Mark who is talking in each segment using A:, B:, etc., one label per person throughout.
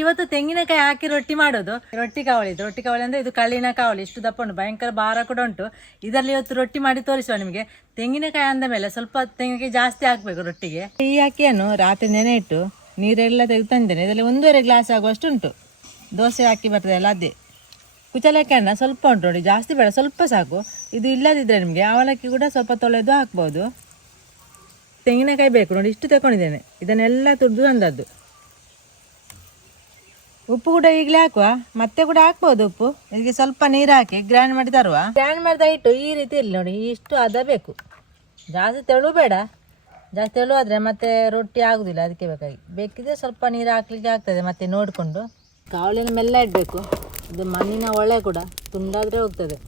A: ಇವತ್ತು ತೆಂಗಿನಕಾಯಿ ಹಾಕಿ ರೊಟ್ಟಿ ಮಾಡೋದು. ರೊಟ್ಟಿ ಕಾವಳಿ ಇದು. ರೊಟ್ಟಿ ಕಾವಳಿ ಅಂದ್ರೆ ಇದು ಕಳ್ಳಿನ ಕಾವಳಿ. ಇಷ್ಟು ದಪ್ಪ ಉಂಟು ಭಯಂಕರ ಭಾರ ಕೂಡ ಉಂಟು. ಇದರಲ್ಲಿ ಇವತ್ತು ರೊಟ್ಟಿ ಮಾಡಿ ತೋರಿಸುವ ನಿಮಗೆ. ತೆಂಗಿನಕಾಯಿ ಅಂದ ಮೇಲೆ ಸ್ವಲ್ಪ ತೆಂಗಿನಕಾಯಿ ಜಾಸ್ತಿ ಹಾಕ್ಬೇಕು ರೊಟ್ಟಿಗೆ. ಈ ಅಕ್ಕಿಯನ್ನು ರಾತ್ರಿ ನೆನೆ ಇಟ್ಟು ನೀರೆಲ್ಲ ತೆಗೆದು ತಂದೇನೆ. ಇದರಲ್ಲಿ ಒಂದೂವರೆ ಗ್ಲಾಸ್ ಆಗುವಷ್ಟು ಉಂಟು. ದೋಸೆ ಹಾಕಿ ಬರ್ತದೆ ಅಲ್ಲ ಅದೇ ಕುಚಲಕ್ಕಿ ಅನ್ನ ಸ್ವಲ್ಪ ಉಂಟು ನೋಡಿ. ಜಾಸ್ತಿ ಬೇಡ. ಸ್ವಲ್ಪ ಸಾಕು. ಇದು ಇಲ್ಲದಿದ್ದರೆ ನಿಮಗೆ ಅವಲಕ್ಕಿ ಕೂಡ ಸ್ವಲ್ಪ ತೊಳೆದು ಹಾಕ್ಬೋದು. ತೆಂಗಿನಕಾಯಿ ಬೇಕು ನೋಡಿ. ಇಷ್ಟು ತಗೊಂಡಿದ್ದೇನೆ ಇದನ್ನೆಲ್ಲ ತುರಿದು ತಂದದ್ದು. ಉಪ್ಪು ಕೂಡ ಈಗಲೇ ಹಾಕುವ? ಮತ್ತೆ ಕೂಡ ಹಾಕ್ಬೋದು ಉಪ್ಪು? ಇದಕ್ಕೆ ಸ್ವಲ್ಪ ನೀರು ಹಾಕಿ ಗ್ರೈಂಡ್ ಮಾಡಿ ತರುವ? ಗ್ರ್ಯಾಂಡ್ ಮಾಡಿದ ಹಿಟ್ಟು ಈ ರೀತಿ ಇಲ್ಲಿ ನೋಡಿ, ಇಷ್ಟು ಅದ ಬೇಕು. ಜಾಸ್ತಿ ತೆಳು ಬೇಡ. ಜಾಸ್ತಿ ತೆಳು ಆದರೆ ಮತ್ತೆ ರೊಟ್ಟಿ ಆಗುದಿಲ್ಲ, ಅದಕ್ಕೆ ಬೇಕಾಗಿ. ಬೇಕಿದ್ರೆ ಸ್ವಲ್ಪ ನೀರು ಹಾಕ್ಲಿಕ್ಕೆ ಆಗ್ತದೆ, ಮತ್ತೆ ನೋಡಿಕೊಂಡು. ಕಾವಲಿನ ಮೆಲ್ಲ ಇಡಬೇಕು. ಇದು ಮಣ್ಣಿನ ಒಳೆ ಕೂಡ ತುಂಡಾದರೆ ಹೋಗ್ತದೆ.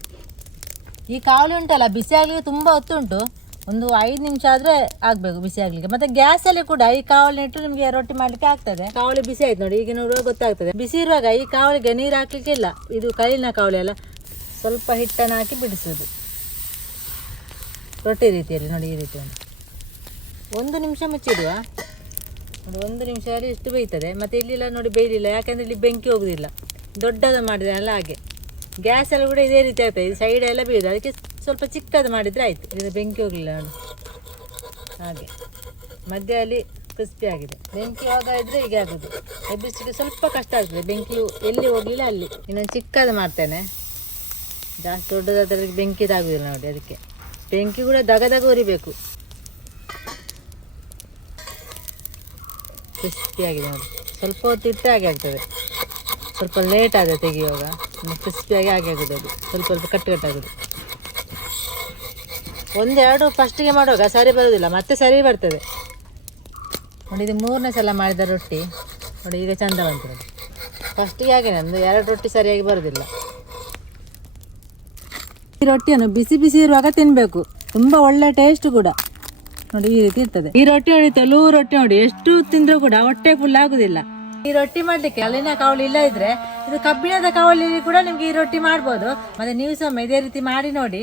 A: ಈ ಕಾವಳಿ ಉಂಟಲ್ಲ ಬಿಸಿ ಆಗಲಿಕ್ಕೆ ತುಂಬ ಹೊತ್ತು ಉಂಟು. ಒಂದು ಐದು ನಿಮಿಷ ಆದರೆ ಆಗಬೇಕು, ಬಿಸಿ ಆಗ್ಲಿಕ್ಕೆ. ಮತ್ತೆ ಗ್ಯಾಸಲ್ಲಿ ಕೂಡ ಈ ಕಾವಲಿ ಇಟ್ಟು ನಿಮಗೆ ರೊಟ್ಟಿ ಮಾಡಲಿಕ್ಕೆ ಆಗ್ತದೆ. ಕಾವಲಿ ಬಿಸಿ ಆಯ್ತು ನೋಡಿ, ಈಗ ನೋಡುವಾಗ ಗೊತ್ತಾಗ್ತದೆ. ಬಿಸಿ ಇರುವಾಗ ಈ ಕಾವಲಿಗೆ ನೀರು ಹಾಕ್ಲಿಕ್ಕೆ ಇಲ್ಲ. ಇದು ಕೈಲಿನ ಕಾವಲಿ ಅಲ್ಲ. ಸ್ವಲ್ಪ ಹಿಟ್ಟನ್ನು ಹಾಕಿ ಬಿಡಿಸೋದು ರೊಟ್ಟಿ ರೀತಿಯಲ್ಲಿ ನೋಡಿ ಈ ರೀತಿ ಒಂದು. ನಿಮಿಷ ಮುಚ್ಚಿಡುವ. ನೋಡಿ, ಒಂದು ನಿಮಿಷದಲ್ಲಿ ಇಷ್ಟು ಬೇಯ್ತದೆ. ಮತ್ತೆ ಇಲ್ಲಿಲ್ಲ ನೋಡಿ ಬೇಯಲಿಲ್ಲ. ಯಾಕಂದ್ರೆ ಇಲ್ಲಿ ಬೆಂಕಿ ಹೋಗುದಿಲ್ಲ. ದೊಡ್ಡದು ಮಾಡಿದ್ರಲ್ಲ ಹಾಗೆ. ಗ್ಯಾಸಲ್ಲಿ ಕೂಡ ಇದೇ ರೀತಿ ಆಗ್ತದೆ. ಇದು ಸೈಡ್ ಎಲ್ಲ ಬೀಳುದು. ಅದಕ್ಕೆ ಸ್ವಲ್ಪ ಚಿಕ್ಕದು ಮಾಡಿದರೆ ಆಯಿತು. ಇದು ಬೆಂಕಿ ಹೋಗಲಿಲ್ಲ ನೋಡಿ. ಹಾಗೆ. ಮಧ್ಯದಲ್ಲಿ ಕ್ರಿಸ್ಪಿ ಆಗಿದೆ. ಬೆಂಕಿ ಇದ್ರೆ ಹೀಗೆ ಆಗೋದು. ಎಬ್ಬಿಸಿಗೆ ಸ್ವಲ್ಪ ಕಷ್ಟ ಆಗ್ತದೆ. ಬೆಂಕಿ ಎಲ್ಲಿ ಹೋಗಲಿಲ್ಲ ಅಲ್ಲಿ. ಇನ್ನೊಂದು ಚಿಕ್ಕದು ಮಾಡ್ತೇನೆ. ಜಾಸ್ತಿ ದೊಡ್ಡದಾದ್ರೆ ಬೆಂಕಿ ತಾಗುದಿಲ್ಲ ನೋಡಿ ಅದಕ್ಕೆ. ಬೆಂಕಿ ಕೂಡ ದಗದಾಗ ದಗ ಉರಿಬೇಕು. ಕ್ರಿಸ್ಪಿ ಆಗಿದೆ ನೋಡಿ. ಸ್ವಲ್ಪ ಹೊತ್ತು ಇಟ್ಟರೆ ಹಾಗೆ ಆಗ್ತದೆ. ಸ್ವಲ್ಪ ಲೇಟ್ ಆದರೆ ತೆಗೆಯುವಾಗ. ಕ್ರಿಸ್ಪಿಯಾಗಿ ಹಾಗೆ ಆಗೋದು ಅದು. ಸ್ವಲ್ಪ ಸ್ವಲ್ಪ ಕಟ್ಟು ಕಟ್ಟಾಗೋದು ಒಂದೆರಡು ಫಸ್ಟಿಗೆ ಮಾಡುವಾಗ ಸರಿ ಬರೋದಿಲ್ಲ, ಮತ್ತೆ ಸರಿ ಬರ್ತದೆ. ನೋಡಿ, ಇದು ಮೂರನೇ ಸಲ ಮಾಡಿದ ರೊಟ್ಟಿ. ನೋಡಿ, ಈಗ ಚಂದ ಬಂತು ಫಸ್ಟಿಗೆ ಹಾಗೆ ನಮ್ದು ಎರಡು ರೊಟ್ಟಿ ಸರಿಯಾಗಿ ಬರೋದಿಲ್ಲ. ಈ ರೊಟ್ಟಿಯನ್ನು ಬಿಸಿ ಬಿಸಿ ಇರುವಾಗ ತಿನ್ನಬೇಕು ತುಂಬ ಒಳ್ಳೆ ಟೇಸ್ಟ್ ಕೂಡ. ನೋಡಿ, ಈ ರೀತಿ ಇರ್ತದೆ. ಈ ರೊಟ್ಟಿ ನೋಡಿ ತೆಲುವು ರೊಟ್ಟಿ ನೋಡಿ, ಎಷ್ಟು ತಿಂದರೂ ಕೂಡ ಹೊಟ್ಟೆ ಫುಲ್ ಆಗುದಿಲ್ಲ. ಈ ರೊಟ್ಟಿ ಮಾಡ್ಲಿಕ್ಕೆ ಅಲ್ಲಿನ ಕಾವಲಿ ಇಲ್ಲ ಇದ್ರೆ, ಇದು ಕಬ್ಬಿಣದ ಕಾವಲಿ ಕೂಡ ನಿಮ್ಗೆ ಈ ರೊಟ್ಟಿ ಮಾಡ್ಬೋದು. ಮತ್ತೆ ನೀವು ಸಹ ಇದೇ ರೀತಿ ಮಾಡಿ ನೋಡಿ.